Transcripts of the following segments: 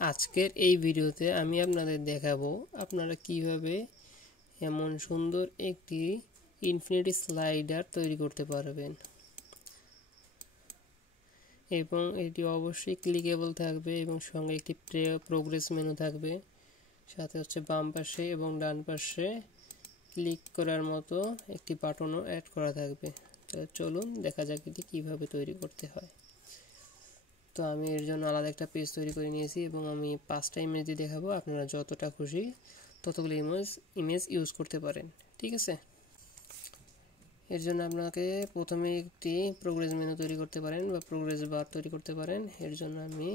আজকের এই ভিডিওতে আমি আপনাদের দেখাবো আপনারা কিভাবে এমন সুন্দর একটি ইনফিনিটি স্লাইডার তৈরি করতে পারবেন এবং এটি অবশ্যই ক্লিকেবল থাকবে এবং সঙ্গে একটি প্রোগ্রেস মেনু থাকবে, সাথে হচ্ছে বাম পাশে এবং ডান পাশে ক্লিক করার মতো একটি বাটনও অ্যাড করা থাকবে। তো চলুন দেখা যাক এটি কীভাবে তৈরি করতে হয়। তো আমি এর জন্য আলাদা একটা পেজ তৈরি করে নিয়েছি এবং আমি 5টা ইমেজ দিয়ে দেখাবো। আপনারা যতটা খুশি ততগুলো ইমেজ ইউজ করতে পারেন, ঠিক আছে। এর জন্য আপনাকে প্রথমে একটি প্রোগ্রেস মেনু তৈরি করতে পারেন বা প্রোগ্রেস বার তৈরি করতে পারেন। এর জন্য আমি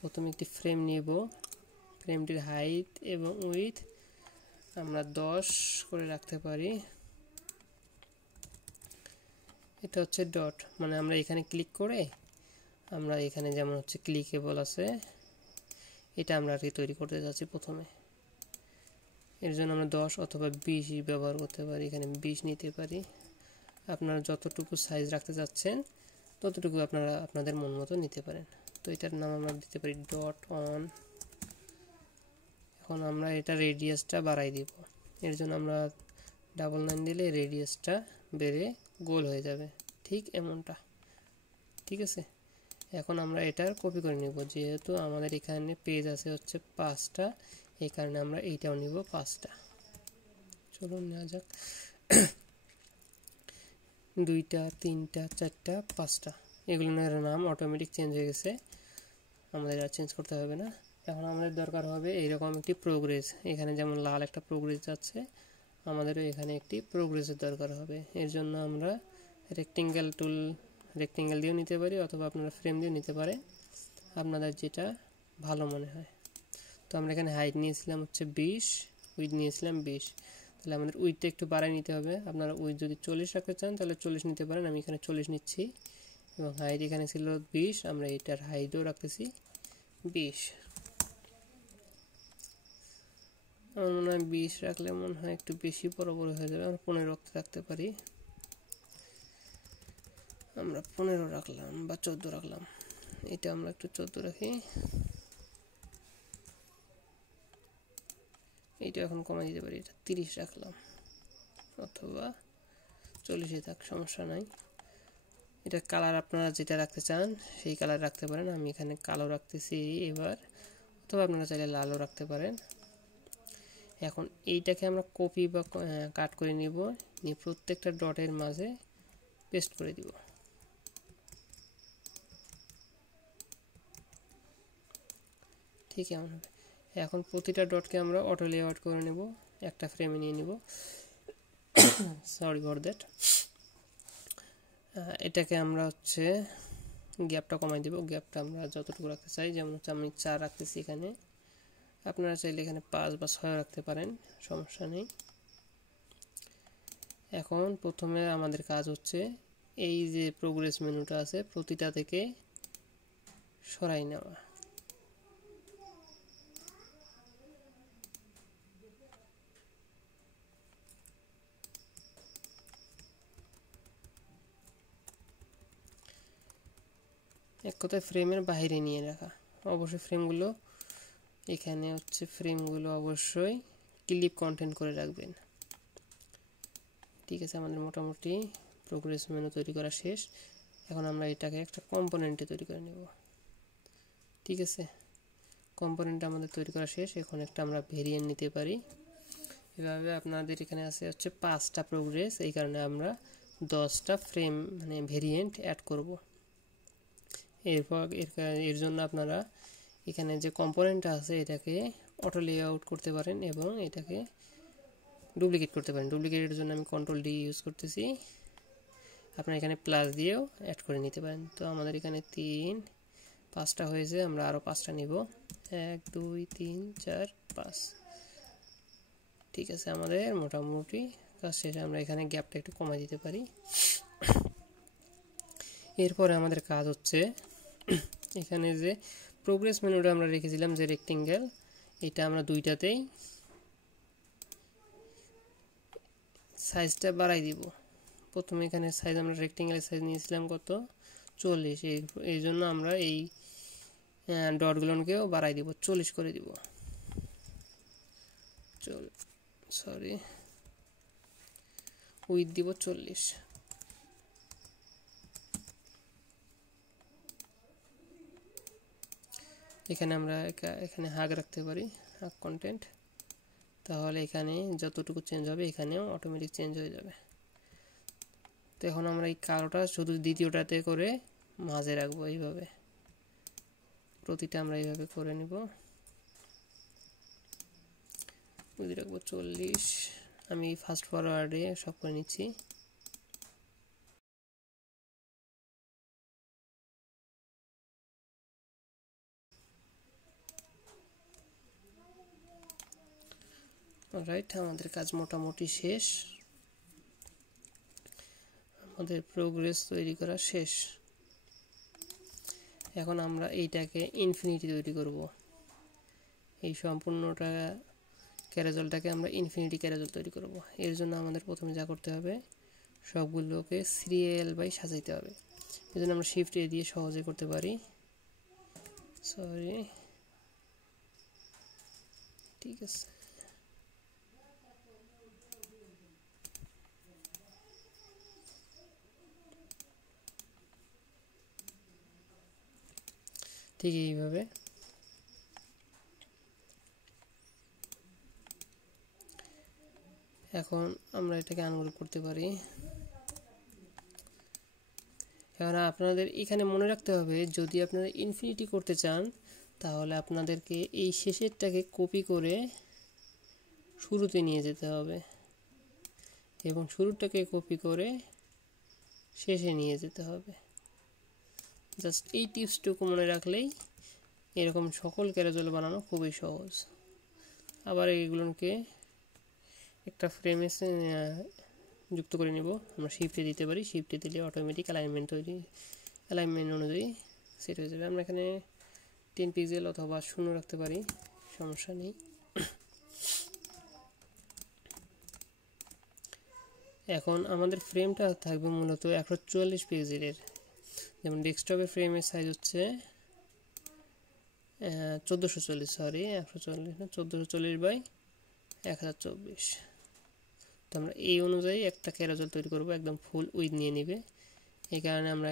প্রথমে একটি ফ্রেম নিব। ফ্রেমটির হাইট এবং উইথ আমরা 10 করে রাখতে পারি। এটা হচ্ছে ডট, মানে আমরা এখানে ক্লিক করে আমরা এখানে যেমন হচ্ছে ক্লিকেবল আছে, এটা আমরা আর কি তৈরি করতে যাচ্ছি প্রথমে। এর জন্য আমরা 10 অথবা 20 ব্যবহার করতে পারি। এখানে 20 নিতে পারি। আপনারা যতটুকু সাইজ রাখতে যাচ্ছেন ততটুকু আপনারা আপনাদের মন মতো নিতে পারেন। তো এটার নাম আমরা দিতে পারি ডট অন। এখন আমরা এটা রেডিয়াসটা বাড়াই দিব। এর জন্য আমরা ডাবল লাইন দিলে রেডিয়াসটা বেড়ে গোল হয়ে যাবে, ঠিক এমনটা, ঠিক আছে। এখন আমরা এটার কপি করে নিব। যেহেতু আমাদের এখানে পেজ আছে হচ্ছে 5টা, এই কারণে আমরা এইটাও নিব 5টা। চলুন নেওয়া যাক 2টা 3টা 4টা 5টা। এগুলোর নাম অটোমেটিক চেঞ্জ হয়ে গেছে, আমাদের আর চেঞ্জ করতে হবে না। এখন আমাদের দরকার হবে এইরকম একটি প্রোগ্রেস। এখানে যেমন লাল একটা প্রোগ্রেস যাচ্ছে, আমাদেরও এখানে একটি প্রোগ্রেসের দরকার হবে। এর জন্য আমরা রেক্টেঙ্গেল দিয়েও নিতে পারি অথবা আপনারা ফ্রেম দিয়েও নিতে পারেন, আপনাদের যেটা ভালো মনে হয়। তো আমরা এখানে হাইট নিয়েছিলাম হচ্ছে 20, উইথ নিয়েছিলাম 20। তাহলে আমাদের উইথটা একটু বাড়ায় নিতে হবে। আপনারা উইথ যদি 40 রাখতে চান তাহলে 40 নিতে পারেন। আমি এখানে 40 নিচ্ছি এবং হাইট এখানে ছিল 20, আমরা এটার হাইটও রাখতেছি 20। আমার মনে হয় 20 রাখলে মনে হয় একটু বেশি বড় হয়ে যাবে। আমরা 15 রাখতে পারি। আমরা 15 রাখলাম বা 14 রাখলাম। এটা আমরা একটু 14 রাখি। এটা এখন কমাই দিতে পারি, এটা 30 রাখলাম অথবা 40 থাক, সমস্যা নাই। এটা কালার আপনারা যেটা রাখতে চান সেই কালার রাখতে পারেন। আমি এখানে কালো রাখতেছি এবার, অথবা আপনারা চাইলে লালও রাখতে পারেন। এখন এইটাকে আমরা কপি বা কাট করে নিব, নিয়ে প্রত্যেকটা ডটের মাঝে পেস্ট করে দিব। ঠিক এমন হবে। এখন প্রতিটা ডটকে আমরা অটো লেআউট করে নেব, একটা ফ্রেমে নিয়ে নিব। Sorry for that. এটাকে আমরা হচ্ছে গ্যাপটা কমাই দেব। গ্যাপটা আমরা যতটুকু রাখতে চাই, যেমন হচ্ছে আমি 4 রাখতেছি এখানে, আপনারা চাইলে এখানে 5 বা 6 রাখতে পারেন, সমস্যা নেই। এখন প্রথমে আমাদের কাজ হচ্ছে এই যে প্রোগ্রেস মেনুটা আছে প্রতিটা থেকে সরাই নেওয়া। এক কথায় ফ্রেমের বাইরে নিয়ে রাখা। অবশ্যই ফ্রেমগুলো এখানে হচ্ছে ফ্রেমগুলো অবশ্যই ক্লিপ কন্টেন্ট করে রাখবেন, ঠিক আছে। আমাদের মোটামুটি প্রোগ্রেস মেনু তৈরি করা শেষ। এখন আমরা এটাকে একটা কম্পোনেন্টে তৈরি করে নেব, ঠিক আছে। কম্পোনেন্ট আমাদের তৈরি করা শেষ। এখন একটা আমরা ভেরিয়েন্ট নিতে পারি। এভাবে আপনাদের এখানে আছে হচ্ছে 5টা প্রোগ্রেস, এই কারণে আমরা 10টা ফ্রেম মানে ভেরিয়েন্ট অ্যাড করব। এরপর এর জন্য আপনারা এখানে যে কম্পোনেন্টটা আছে এটাকে অটো লেআউট করতে পারেন এবং এটাকে ডুপ্লিকেট করতে পারেন। ডুপ্লিকেটের জন্য আমি Ctrl+D ইউজ করতেছি। আপনারা এখানে প্লাস দিয়েও অ্যাড করে নিতে পারেন। তো আমাদের এখানে 5টা হয়েছে, আমরা আরও 5টা নিব। 1 2 3 4 5, ঠিক আছে। আমাদের মোটামুটি কাজ শেষ। আমরা এখানে গ্যাপটা একটু কমাই দিতে পারি। এরপরে আমাদের কাজ হচ্ছে এখানে যে প্রোগ্রেস মেনুটা আমরা রেখেছিলাম যে রেক্টেঙ্গেল, এটা আমরা দুইটাতেই সাইজটা বাড়াই দিব। প্রথমে এখানে সাইজ আমরা রেক্টেঙ্গেলের সাইজ নিয়েছিলাম কত, 40। এই জন্য আমরা এই ডটগুলোকেও বাড়াই দিব, 40 করে দিব। উইথ দিব 40। এখানে আমরা এখানে হাগ রাখতে পারি, হাগ কন্টেন্ট, তাহলে এখানে যতটুকু চেঞ্জ হবে এখানেও অটোমেটিক চেঞ্জ হয়ে যাবে। তো এখন আমরা এই কালোটা শুধু দ্বিতীয়টাতে করে মাঝে রাখবো, এইভাবে প্রতিটা আমরা এইভাবে করে নিব। বুঝে রাখবো 40। আমি ফাস্ট ফরওয়ার্ডে সব করে নিচ্ছি। অলরাইট, আমাদের কাজ মোটামুটি শেষ, আমাদের প্রোগ্রেস তৈরি করা শেষ। এখন আমরা এইটাকে ইনফিনিটি তৈরি করব। এই সম্পূর্ণটা ক্যারাজলটাকে আমরা ইনফিনিটি ক্যারাজল তৈরি করব। এর জন্য আমাদের প্রথমে যা করতে হবে, সবগুলোকে সিরিয়াল বাই সাজাইতে হবে। এই জন্য আমরা শিফট এ দিয়ে সহজে করতে পারি। সরি, ঠিক আছে। ঠিক এইভাবে এখন আমরা এটাকে আনগ্রুপ করতে পারি। এখন আপনাদের এখানে মনে রাখতে হবে, যদি আপনারা ইনফিনিটি করতে চান তাহলে আপনাদেরকে এই শেষেরটাকে কপি করে শুরুতে নিয়ে যেতে হবে এবং শুরুটাকে কপি করে শেষে নিয়ে যেতে হবে। জাস্ট এই টিপসটুকু মনে রাখলেই এরকম সকল ক্যারাজল বানানো খুবই সহজ। আবার এগুলোকে একটা ফ্রেমে যুক্ত করে নেব। আমরা শিফটে দিতে পারি, শিফটে দিলে অটোমেটিক অ্যালাইনমেন্ট অনুযায়ী সেট হয়ে যাবে। আমরা এখানে 10 পিক্সেল অথবা 0 রাখতে পারি, সমস্যা নেই। এখন আমাদের ফ্রেমটা থাকবে মূলত 144 পিক্সেলের। যেমন ডেস্কটপের ফ্রেমের সাইজ হচ্ছে 1440 বাই 1024। তো আমরা এই অনুযায়ী একটা ক্যারাজল তৈরি করব, একদম ফুল উইথ নিয়ে নিবে। এই কারণে আমরা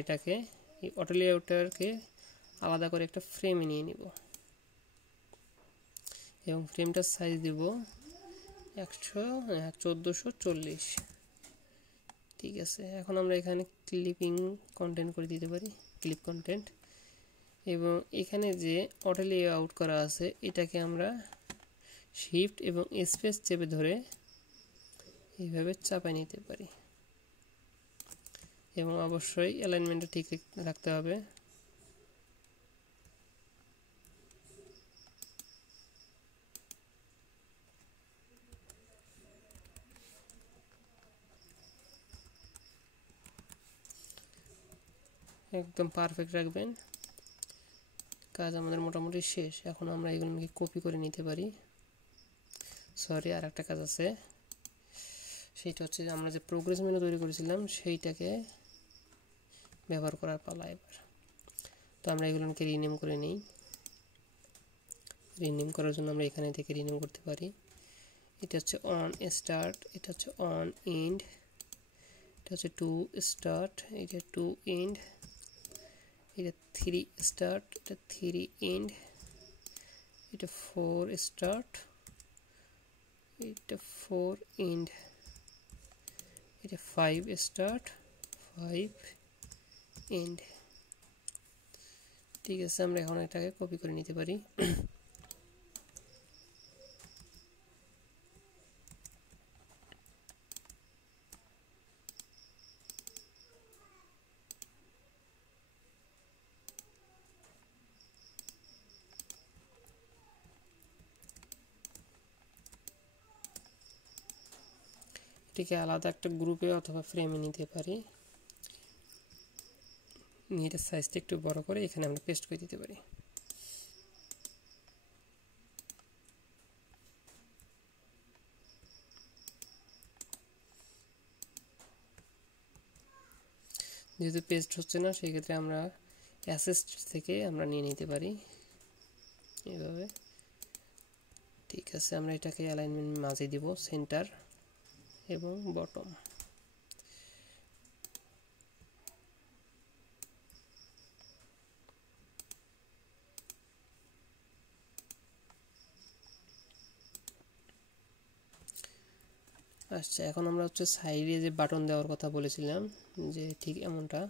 এটাকে এই অটো লেআউটারকে আলাদা করে একটা ফ্রেমে নিয়ে নিব এবং ফ্রেমটার সাইজ দিব 1440। ঠিক আছে, এখন আমরা এখানে ক্লিপিং কন্টেন্ট করে দিতে পারি, ক্লিপ কন্টেন্ট। এবং এখানে যে অটো লেআউট করা আছে এটাকে আমরা শিফট এবং স্পেস চেপে ধরে এইভাবে চাপাই নিতে পারি এবং অবশ্যই অ্যালাইনমেন্টটা ঠিক রাখতে হবে। একদম পারফেক্ট রাখবেন। কাজ আমাদের মোটামুটি শেষ। এখন আমরা এগুলোকে কপি করে নিতে পারি। সরি, আর একটা কাজ আছে, সেটা হচ্ছে যে আমরা যে প্রোগ্রেস মেনু তৈরি করেছিলাম সেইটাকে ব্যবহার করার পালা এবার। তো আমরা এগুলোকে রিনেম করে নিই। রিনেম করার জন্য আমরা এখানে থেকে রিনেম করতে পারি। এটা হচ্ছে অন স্টার্ট, এটা হচ্ছে অন এন্ড, এটা হচ্ছে টু স্টার্ট, এটা টু এন্ড, এটা 3 স্টার্ট, এটা 3 এন্ড, এটা 4 স্টার্ট, এটা 4 এন্ড, এটা 5 স্টার্ট, 5 এন্ড। ঠিক আছে, আমরা এখন এটাকে কপি করে নিতে পারি। এটিকে আলাদা একটা গ্রুপে অথবা ফ্রেমে নিতে পারি, নিয়ে এটার সাইজটা একটু বড় করে এখানে আমরা পেস্ট করে দিতে পারি। যেহেতু পেস্ট হচ্ছে না, সেই ক্ষেত্রে আমরা অ্যাসেস্ট থেকে আমরা নিয়ে নিতে পারি এইভাবে। ঠিক আছে, আমরা এটাকে অ্যালাইনমেন্ট মাঝে দিব, সেন্টার এবং বটম। আচ্ছা, এখন আমরা সাইডে যে বাটন দেওয়ার কথা বলেছিলাম, যে ঠিক এমনটা,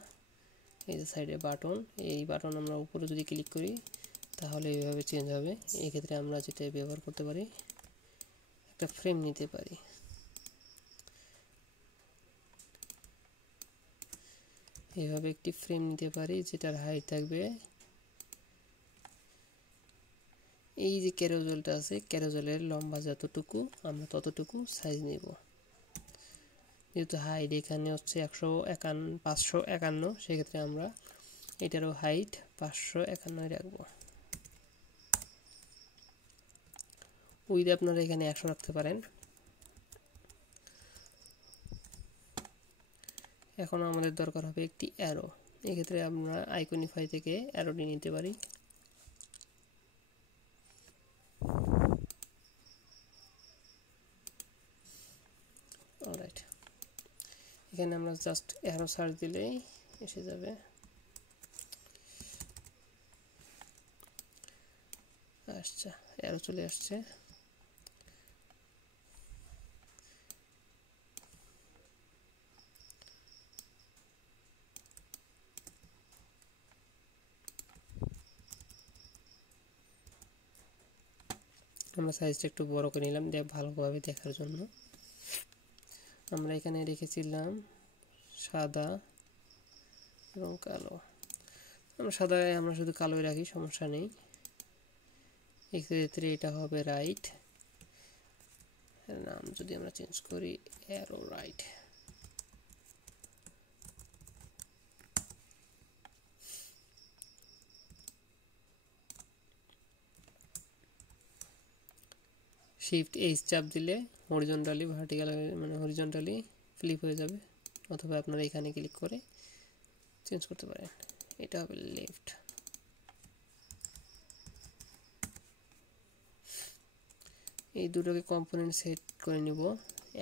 এই যে সাইডে বাটন, এই বাটন আমরা উপরে যদি ক্লিক করি তাহলে এইভাবে চেঞ্জ হবে। এই ক্ষেত্রে আমরা যেটা ব্যবহার করতে পারি, একটা ফ্রেম নিতে পারি। এইভাবে একটি ফ্রেম নিতে পারি যেটার হাইট থাকবে, এই যে ক্যারোজেলটা আছে, ক্যারোজেলের লম্বা যতটুকু আমরা ততটুকু সাইজ নিব। যেহেতু হাইট এখানে 551, সেক্ষেত্রে আমরা এটারও হাইট 551 রাখবো। উইথ আপনারা এখানে 100 রাখতে পারেন। এখন আমাদের দরকার হবে একটি অ্যারো। এক্ষেত্রে আমরা আইকনিফাই থেকে অ্যারোটি নিতে পারি। অলরাইট, এখানে আমরা জাস্ট অ্যারো সার্চ দিলেই এসে যাবে। আচ্ছা, অ্যারো চলে আসছে। আমরা সাইজটা একটু বড় করে নিলাম ভালোভাবে দেখার জন্য। আমরা এখানে রেখেছিলাম সাদা এবং কালো। আমরা শুধু কালোই রাখি, সমস্যা নেই। এক্ষেত্রে এটা হবে রাইট, নাম যদি আমরা চেঞ্জ করি অ্যারো রাইট। শিফট এইচ চাপ দিলে হরিজন্টালি ভার্টিক্যাল মানে হরিজন্টালি ফ্লিপ হয়ে যাবে, অথবা আপনারা এখানে ক্লিক করে চেঞ্জ করতে পারেন। এটা হবে লেফট। এই দুটোকে কম্পোনেন্ট সেট করে নিব,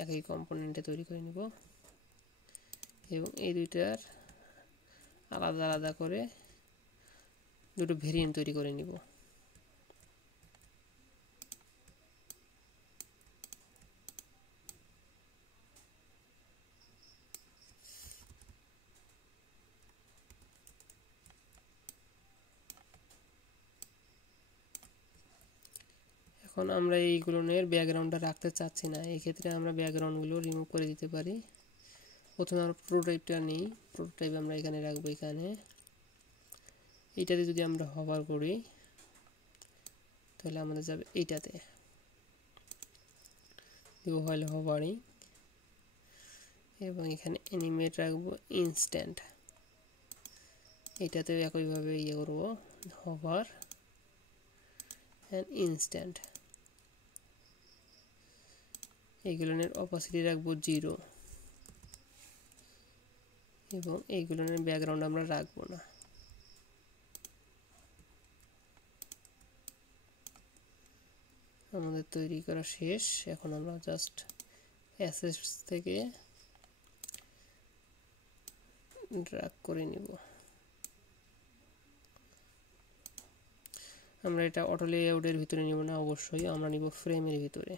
একই কম্পোনেন্টে তৈরি করে নিব, এবং এই দুইটার আলাদা আলাদা করে দুটো ভেরিয়েন্ট তৈরি করে নিব। এখন আমরা এইগুলোর ব্যাকগ্রাউন্ডটা রাখতে চাচ্ছি না, এই ক্ষেত্রে আমরা ব্যাকগ্রাউন্ডগুলো রিমুভ করে দিতে পারি। প্রথমে আমরা প্রোটোটাইপটা নিই, প্রোটোটাইপ আমরা এখানে রাখবো। এখানে এইটাতে যদি আমরা হভার করি তাহলে আমাদের যাবে এইটাতে, দিব হলে হভারিং, এবং এখানে অ্যানিমেট রাখবো ইনস্ট্যান্ট। এটাতেও একইভাবে করব, হভার অ্যান্ড ইনস্ট্যান্ট। এইগুলোর অপাসিটি রাখবো 0, এবং এইগুলোর ব্যাকগ্রাউন্ড আমরা রাখবো না। আমাদের তৈরি করা শেষ। এখন আমরা জাস্ট অ্যাসেস থেকে ড্র্যাগ করে নিব। আমরা এটা অটো লেআউটের ভিতরে নিব না, অবশ্যই আমরা নিব ফ্রেমের ভিতরে।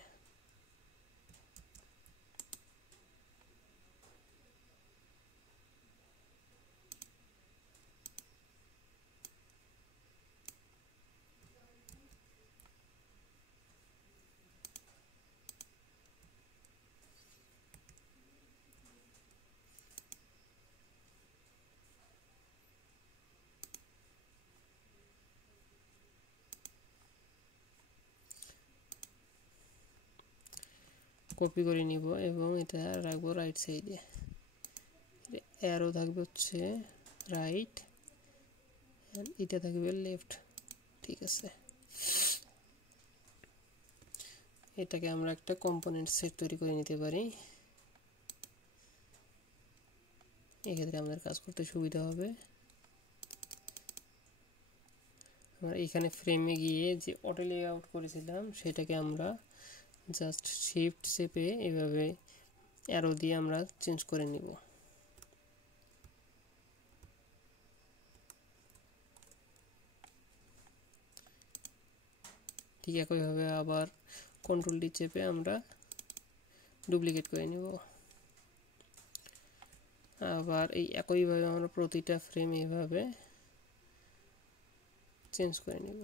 কপি করে নিব এবং এটা রাখবো রাইট সাইডে। অ্যারো থাকবে রাইট, এটা থাকবে লেফট। ঠিক আছে, এটাকে আমরা একটা কম্পোনেন্ট সেট তৈরি করে নিতে পারি। এক্ষেত্রে আমাদের কাজ করতে সুবিধা হবে। আমরা এখানে ফ্রেমে গিয়ে যে অটো লেআউট করেছিলাম সেটাকে আমরা জাস্ট শিফট চেপে এভাবে অ্যারো দিয়ে আমরা চেঞ্জ করে নিব। ঠিক একইভাবে আবার কন্ট্রোল ডি চেপে আমরা ডুপ্লিকেট করে নিব। আবার এই একইভাবে আমরা প্রতিটা ফ্রেম এভাবে চেঞ্জ করে নিব।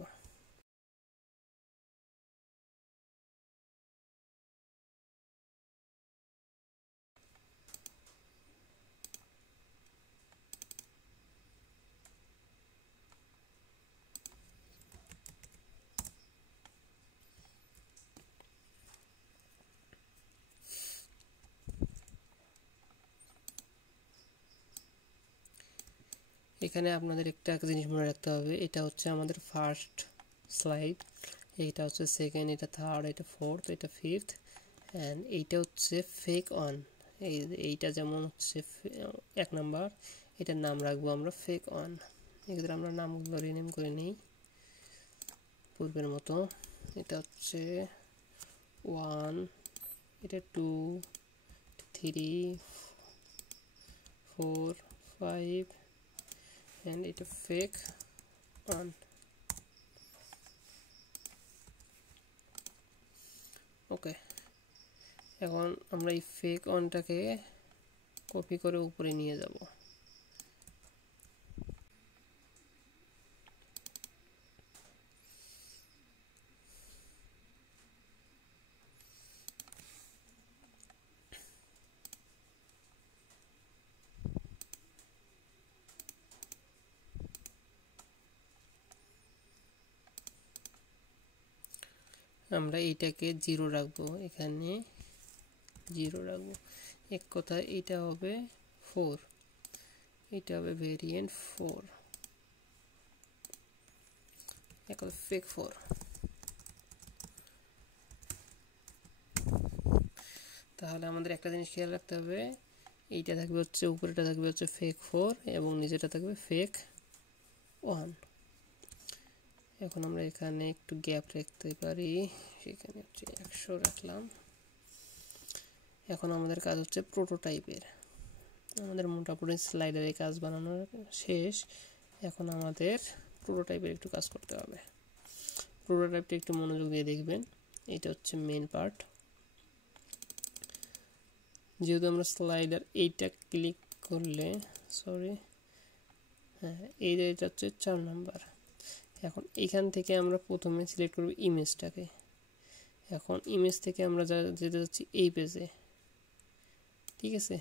এখানে আপনাদের একটা জিনিস মনে রাখতে হবে, এটা হচ্ছে আমাদের ফার্স্ট স্লাইড, এইটা হচ্ছে সেকেন্ড, এটা থার্ড, এটা ফোর্থ, এটা ফিফথ, অ্যান্ড এইটা হচ্ছে ফেক অন। এইটা যেমন হচ্ছে 1 নাম্বার, এটার নাম রাখবো আমরা ফেক অন। এক্ষেত্রে আমরা নামগুলো রিনেম করে নিই পূর্বের মতো। এটা হচ্ছে 1, এটা 2, 3, 4, 5 and এটা fake on। ওকে, এখন আমরা এই ফেক অনটাকে কপি করে উপরে নিয়ে যাব। আমরা এইটাকে 0 রাখবো, এখানে 0 রাখবো। এক কথায় এটা হবে 4, এটা হবে ভেরিয়েন্ট 4, এক কথা ফেক 4। তাহলে আমাদের একটা জিনিস খেয়াল রাখতে হবে, এইটা থাকবে হচ্ছে উপরেটা থাকবে হচ্ছে ফেক 4 এবং নিচেটা থাকবে ফেক 1। এখন আমরা এখানে একটু গ্যাপ রাখতে পারি, সেখানে হচ্ছে 100 রাখলাম। এখন আমাদের কাজ হচ্ছে প্রোটোটাইপের। আমাদের মোটামুটি স্লাইডারের কাজ বানানো শেষ। এখন আমাদের প্রোটোটাইপের একটু কাজ করতে হবে। প্রোটোটাইপটা একটু মনোযোগ দিয়ে দেখবেন, এটা হচ্ছে মেন পার্ট। যেহেতু আমরা স্লাইডার এইটা ক্লিক করলে, সরি হ্যাঁ, এইটা হচ্ছে 4 নাম্বার। এখন এখান থেকে আমরা প্রথমে সিলেক্ট করব ইমেজটাকে। এখন ইমেজ থেকে আমরা যেতে যাচ্ছি এই পেজে, ঠিক আছে।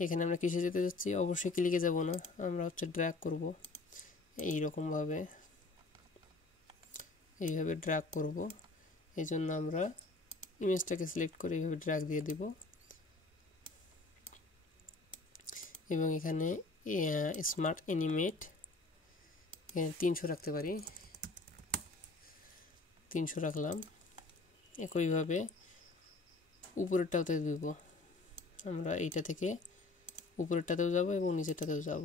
এখানে আমরা কিসে যেতে যাচ্ছি, অবশ্যই ক্লিকে যাব না, আমরা হচ্ছে ড্র্যাগ করব এইরকমভাবে, এইভাবে ড্র্যাগ করব। এই জন্য আমরা ইমেজটাকে সিলেক্ট করে এইভাবে ড্র্যাগ দিয়ে দেব এবং এখানে স্মার্ট অ্যানিমেট 300 রাখতে পারি, 300 রাখলাম। একইভাবে উপরেরটাতে দেব, আমরা এইটা থেকে উপরেরটাতেও যাব এবং নিচেরটাতেও যাব।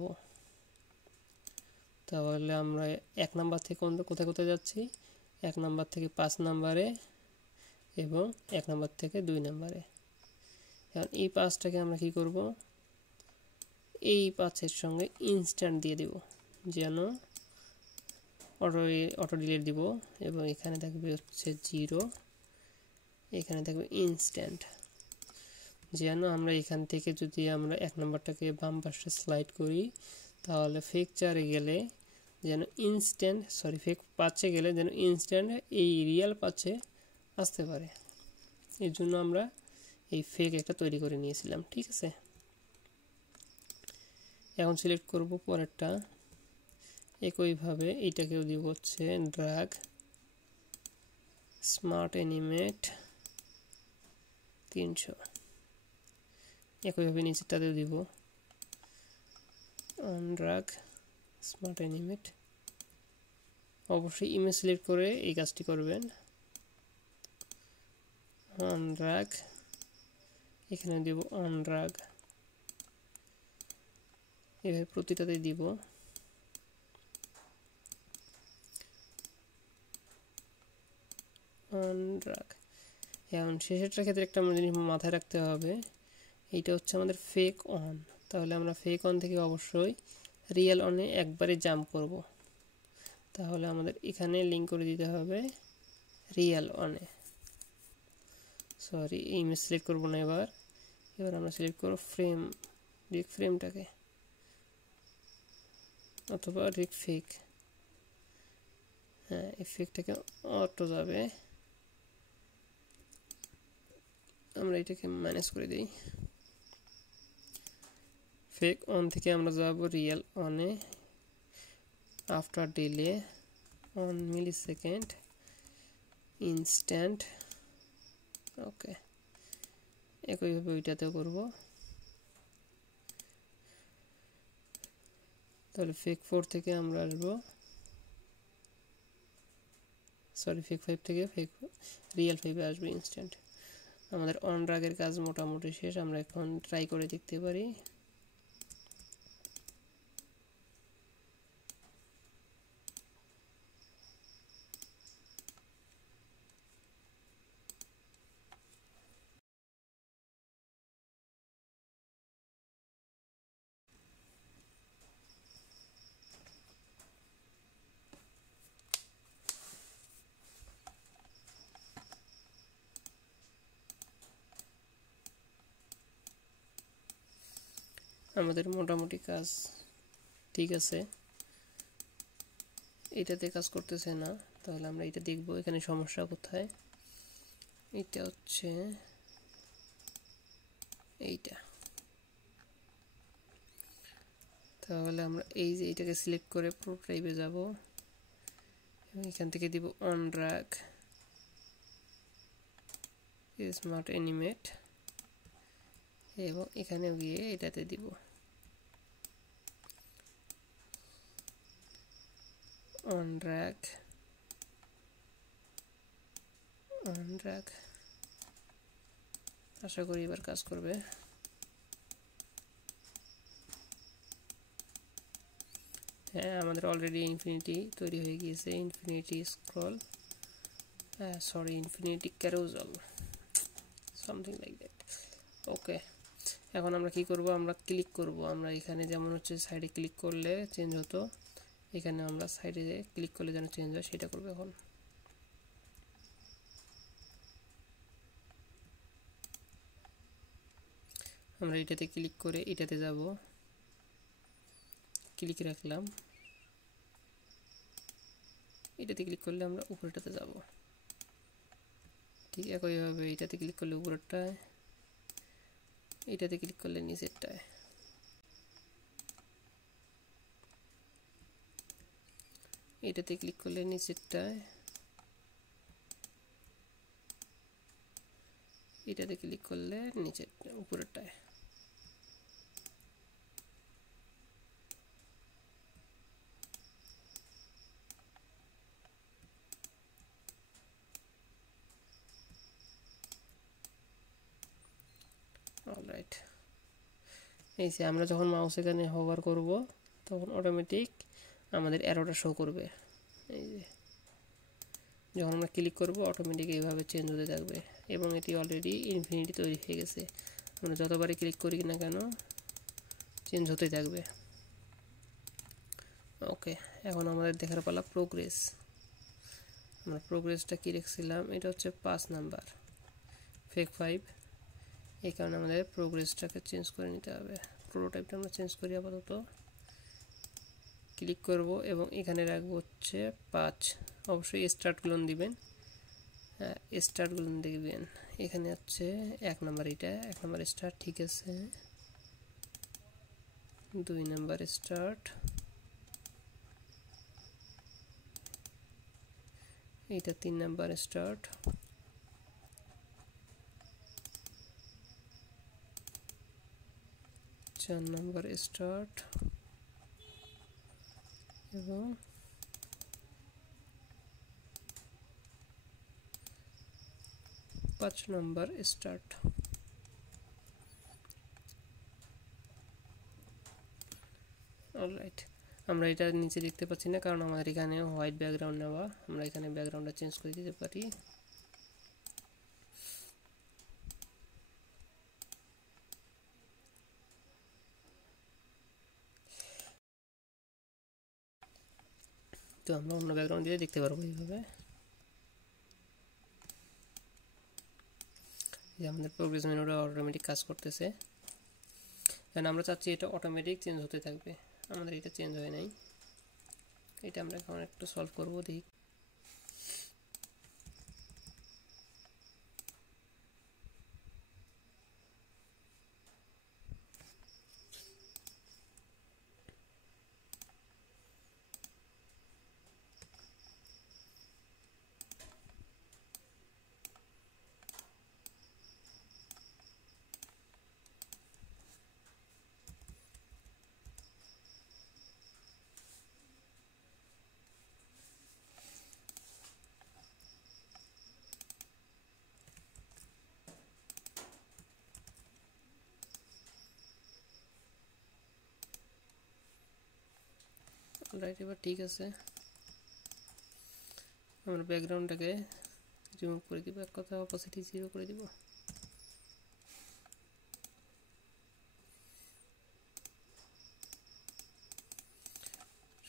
তাহলে আমরা 1 নাম্বার থেকে কোথায় কোথায় যাচ্ছি, 1 নাম্বার থেকে 5 নাম্বারে এবং 1 নাম্বার থেকে 2 নাম্বারে। এখন এই 5টাকে আমরা কি করব, এই 5-এর সঙ্গে ইনস্ট্যান্ট দিয়ে দেব, যেন অটো ডিলিট দিব। এবং এখানে থাকবে হচ্ছে 0, এখানে থাকবে ইনস্ট্যান্ট, যেন আমরা এখান থেকে যদি আমরা 1 নাম্বারটাকে বাম পাশে স্লাইড করি তাহলে ফেক 4-এ গেলে যেন ইনস্ট্যান্ট, সরি ফেক 5-এ গেলে যেন ইনস্ট্যান্ট এই রিয়েল 5-এ আসতে পারে। এর জন্য আমরা এই ফেক একটা তৈরি করে নিয়েছিলাম, ঠিক আছে। এখন সিলেক্ট করব পরেরটা, একইভাবে এইটাকেও দিব হচ্ছে ড্র্যাগ স্মার্ট অ্যানিমেট 300। একইভাবে নিচেরটাতেও দিব ড্র্যাগ স্মার্ট অ্যানিমেট। অবশ্যই ইমেজ সিলেক্ট করে এই কাজটি করবেন। ড্র্যাগ, এখানে দিব ড্র্যাগ, এভাবে প্রতিটাতেই দিব। On drug. এখন শেষেরটার ক্ষেত্রে একটা আমাদের জিনিস মাথায় রাখতে হবে, এইটা হচ্ছে আমাদের ফেক অন। তাহলে আমরা ফেক অন থেকে অবশ্যই রিয়েল অনে একবারে জাম্প করব। তাহলে আমাদের এখানে লিঙ্ক করে দিতে হবে রিয়েল অনে। সরি, ইমেজ সিলেক্ট করবো না, এবার আমরা সিলেক্ট করব ফ্রেম, রিক ফ্রেমটাকে, অথবা রিক ফেক। হ্যাঁ, এই ফেকটাকে অটো যাবে, আমরা এটাকে ম্যানেজ করে দিই। ফেক অন থেকে আমরা যাব রিয়েল অনে, আফটার ডিলে 1 মিলিসেকেন্ড, ইনস্ট্যান্ট। ওকে, একইভাবে ওইটাতেও করব। তাহলে ফেক 4 থেকে আমরা আসবো, সরি ফেক 5 থেকে ফেক রিয়েল 5 এ আসবে ইনস্ট্যান্ট। আমাদের অন ড্রাগের কাজ মোটামুটি শেষ। আমরা এখন ট্রাই করে দেখতে পারি। আমাদের মোটামুটি কাজ ঠিক আছে, এটাতে কাজ করতেছে না। তাহলে আমরা এটা দেখব এখানে সমস্যা কোথায়। এটা হচ্ছে এইটা। তাহলে আমরা এই যে এটাকে সিলেক্ট করে প্রোটোটাইপে যাব এবং এখান থেকে দিব অন ড্রাগ স্মার্ট অ্যানিমেট, এবং এখানে গিয়ে এটাতে দিব অন ড্রাগ আশা করি এবার কাজ করবে। হ্যাঁ, আমাদের অলরেডি ইনফিনিটি তৈরি হয়ে গিয়েছে, infinity scroll, sorry infinity carousel, something like that. Okay, এখন আমরা কি করব, আমরা ক্লিক করব। আমরা এখানে যেমন হচ্ছে সাইডে ক্লিক করলে চেঞ্জ হতো, এখানে আমরা সাইডে ক্লিক করলে যেন চেঞ্জ হয় সেটা করব। এখন আমরা এটাতে ক্লিক করে এটাতে যাব, ক্লিক রাখলাম, এটাতে ক্লিক করলে আমরা উপরেটাতে যাব। ঠিক একইভাবে এটাতে ক্লিক করলে উপরেরটায়, এটাতে ক্লিক করলে নিচেরটায়। এটাতে ক্লিক করলে নিচেরটায়, এটাতে ক্লিক করলে নিচের উপরেরটায়। অলরাইট, এই যে আমরা যখন মাউস এখানে হোভার করব তখন অটোমেটিক আমাদের অ্যারোটা শো করবে। এই যে যখন আমরা ক্লিক করব অটোমেটিক এইভাবে চেঞ্জ হতে থাকবে, এবং এটি অলরেডি ইনফিনিটি তৈরি হয়ে গেছে। আমরা যতবারই ক্লিক করি না কেন চেঞ্জ হতেই থাকবে। ওকে, এখন আমাদের দেখার পালা প্রোগ্রেস। আমরা প্রোগ্রেসটা কী রেখেছিলাম, এটা হচ্ছে 5 নাম্বার, ফেক 5। এই কারণে আমাদের প্রোগ্রেসটাকে চেঞ্জ করে নিতে হবে। প্রোটোটাইপটা আমরা চেঞ্জ করি আপাতত, ক্লিক করব এবং এখানে রাখবো হচ্ছে 5। অবশ্যই স্টার্টগুলো দিবেন, স্টার্টগুলো দেখবেন। এখানে হচ্ছে 1 নাম্বার, এটা 1 নাম্বার স্টার্ট, ঠিক আছে। 2 নাম্বার স্টার্ট, এটা 3 নাম্বার স্টার্ট, 4 নাম্বার স্টার্ট, এবং 5 নাম্বার স্টার্ট। অলরাইট, আমরা এটা নিচে দেখতে পাচ্ছি না কারণ আমাদের এখানে হোয়াইট ব্যাকগ্রাউন্ড নেওয়া। আমরা এখানে ব্যাকগ্রাউন্ডটা চেঞ্জ করে দিতে পারি। তো আমরা অন্য ব্যাকগ্রাউন্ড দিয়ে দেখতে পারবো এইভাবে যে আমাদের প্রোগ্রেস মেনুটা অটোমেটিক কাজ করতেছে। কারণ আমরা চাচ্ছি এটা অটোমেটিক চেঞ্জ হতে থাকবে, আমাদের এটা চেঞ্জ হয় নাই। এটা আমরা এখন একটু সলভ করবো, দেখি। অলরাইট, এবার ঠিক আছে। আমরা ব্যাকগ্রাউন্ডটাকে রিমুভ করে দিব, এক কথা অপোসিটি 0 করে দিব।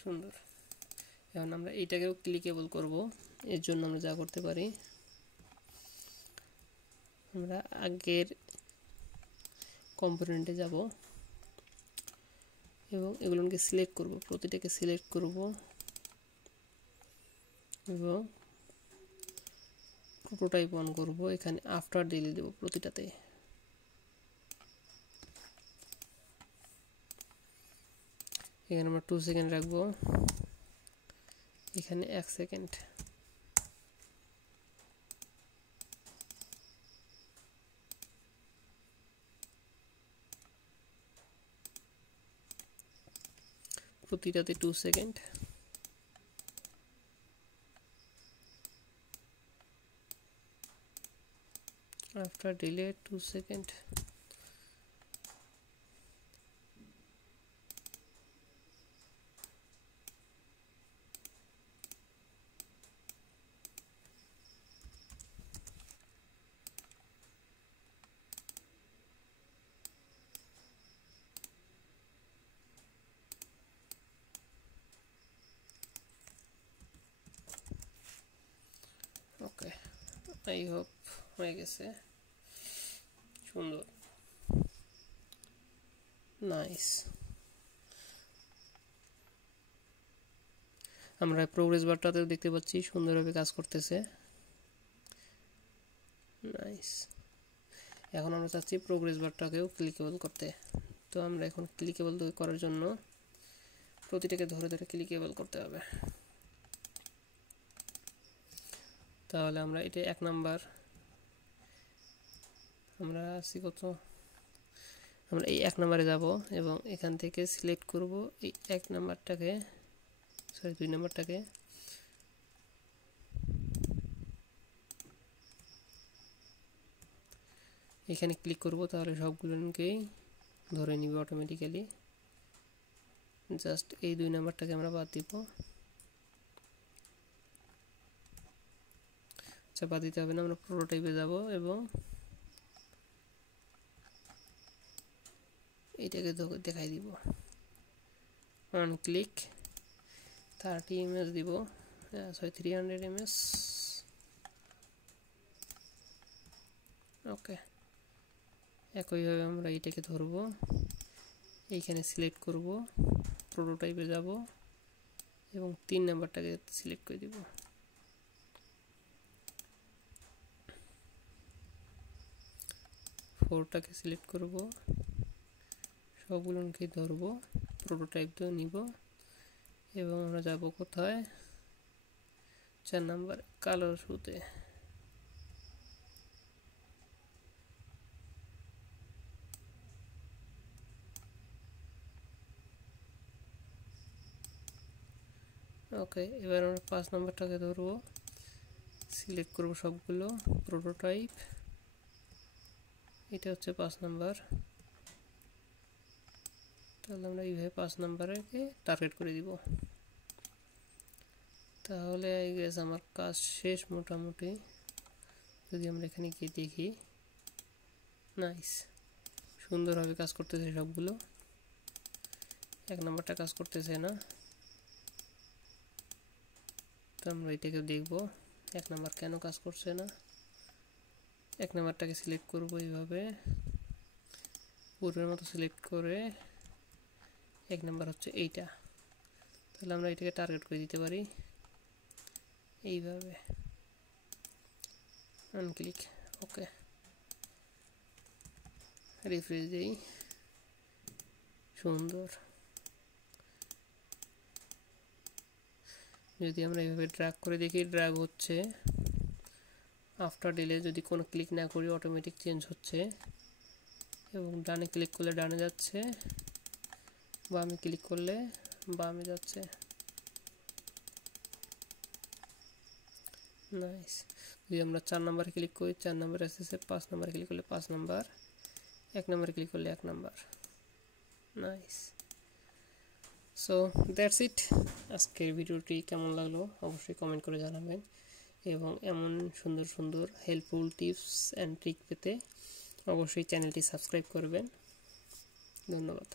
সুন্দর। এখন আমরা এইটাকেও ক্লিকেবল করব। এর জন্য আমরা যা করতে পারি, আমরা আগের কম্পোনেন্টে যাব এবং এগুলোকে সিলেক্ট করব, প্রতিটাকে সিলেক্ট করব এবং প্রোটোটাইপ অন করব। এখানে আফটার ডিলে দেব প্রতিটাতে। এখানে আমরা 2 সেকেন্ড রাখবো, এখানে 1 সেকেন্ড। প্রতিটাতে 2 second. After delay 2 second. Okay, I hope হয়ে গেছে। সুন্দর, নাইস। আমরা প্রোগ্রেস বারটাতেও দেখতে পাচ্ছি সুন্দরভাবে কাজ করতেছে। নাইস। এখন আমরা চাচ্ছি প্রোগ্রেস বারটাকেও ক্লিকেবল করতে। তো আমরা এখন ক্লিকেবল করার জন্য প্রতিটাকে ধরে ধরে ক্লিকেবল করতে হবে। তাহলে আমরা এটা 1 নাম্বার, আমরা আছি কত, আমরা এই 1 নাম্বারে যাব এবং এখান থেকে সিলেক্ট করব এই 1 নাম্বারটাকে, সরি 2 নাম্বারটাকে। এখানে ক্লিক করব, তাহলে সবগুলোকেই ধরে নিবে অটোমেটিক্যালি। জাস্ট এই 2 নাম্বারটাকে আমরা বাদ দিব। আচ্ছা, বাদ দিতে হবে না, আমরা প্রোটোটাইপে যাব এবং এইটাকে দেখাই দিব। অন ক্লিক 30 ms দিব, সরি 300 ms। ওকে, একইভাবে আমরা এইটাকে ধরবো, এইখানে সিলেক্ট করব, প্রোটোটাইপে যাব এবং 3 নাম্বারটাকে সিলেক্ট করে দিব। ফোরটাকে সিলেক্ট করব, সবগুলোকে ধরবো, প্রোটোটাইপ দিয়ে নিব এবং আমরা যাব কোথায়, 4 নাম্বার কালো শুতে। ওকে, এবার আমরা 5 নাম্বারটাকে ধরবো, সিলেক্ট করব সবগুলো, প্রোটোটাইপ, এটা হচ্ছে 5 নাম্বার। তাহলে আমরা এইভাবে 5 নাম্বারকে টার্গেট করে দিব। তাহলে আই গেস আমার কাজ শেষ মোটামুটি। যদি আমরা এখানে গিয়ে দেখি, নাইস, সুন্দরভাবে কাজ করতেছে সবগুলো। 1 নাম্বারটা কাজ করতেছে না, তো আমরা এটাকে দেখব 1 নাম্বার কেন কাজ করছে না। 1 নাম্বারটাকে সিলেক্ট করব এইভাবে, পূর্বের মতো সিলেক্ট করে 1 নাম্বার হচ্ছে এইটা, তাহলে আমরা এটাকে টার্গেট করে দিতে পারি এইভাবে, আনক্লিক, ওকে, রিফ্রেশ দেই, সুন্দর। যদি আমরা এইভাবে ড্র্যাগ করে দেখি, ড্র্যাগ হচ্ছে, আফটার ডিলে যদি কোনো ক্লিক না করি অটোমেটিক চেঞ্জ হচ্ছে, এবং ডানে ক্লিক করলে ডানে যাচ্ছে, বামে ক্লিক করলে বামে যাচ্ছে। নাইস। যদি আমরা 4 নাম্বারে ক্লিক করি 4 নাম্বার আসতেছে, 5 নাম্বারে ক্লিক করলে 5 নাম্বার, 1 নাম্বারে ক্লিক করলে 1 number. Nice. So that's it. আজকের ভিডিওটি কেমন লাগলো অবশ্যই কমেন্ট করে জানাবেন, এবং এমন সুন্দর সুন্দর হেল্পফুল টিপস অ্যান্ড ট্রিক পেতে অবশ্যই চ্যানেলটি সাবস্ক্রাইব করবেন। ধন্যবাদ।